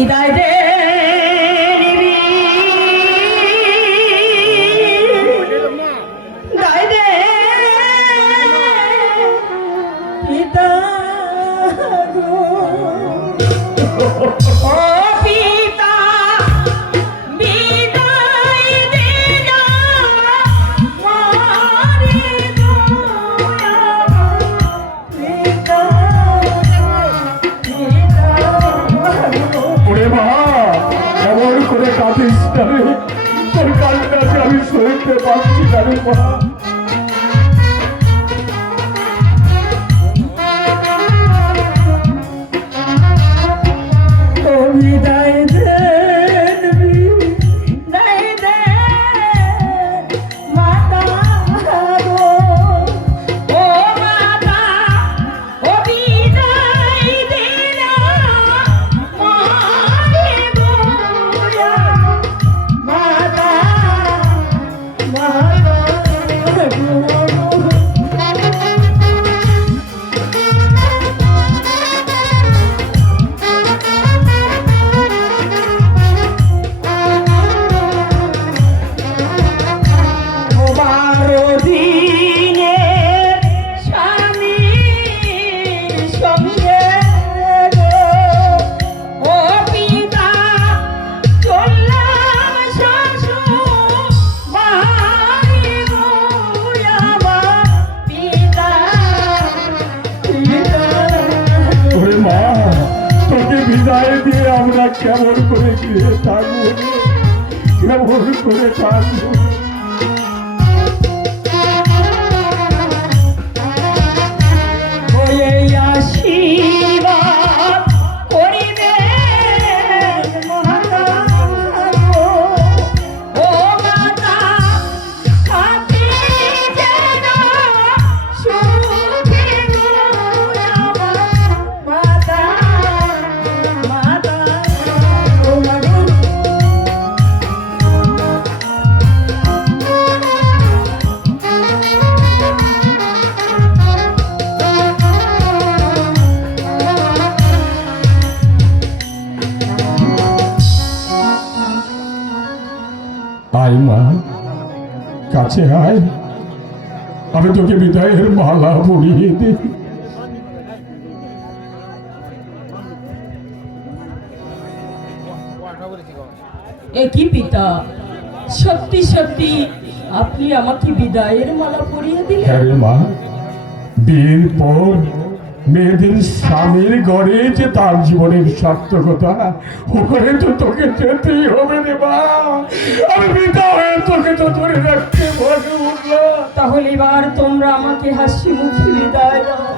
বিদায় দে আমি সইতে পারছি না রে মা। বিদায় দে মাতা গো, ও মাতা, ও বিদায় দে না মারে গো, মাতা মাতা গো। বিদায় দিয়ে আমরা কেমন করে গিয়ে থাকবো, কেমন করে থাকবো। আশীর্বাদ করিবে মাতা গো, ও মাতা, হাতে যেন সুখে গো মাতা মাতা ও মাগো। আয় মা, কাছে আয়, আমি তোকে বিদায়ের মালা পরিয়ে দিই। একই পিতা, সত্যি সত্যি আপনি আমাকে বিদায়ের মালা পরিয়ে দিলেন? হ্যাঁ মা, বিয়ের পর মেয়েদের স্বামীর ঘরে যে তার জীবনের সার্থকতা, ওখানে তো তোকে যেতেই হবে রে মা। আমি পিতা হয়ে তোকে তো ধরে রাখতে পারবো না। তাহলে এবার তোমরা আমাকে হাসি মুখে বিদায় দাও।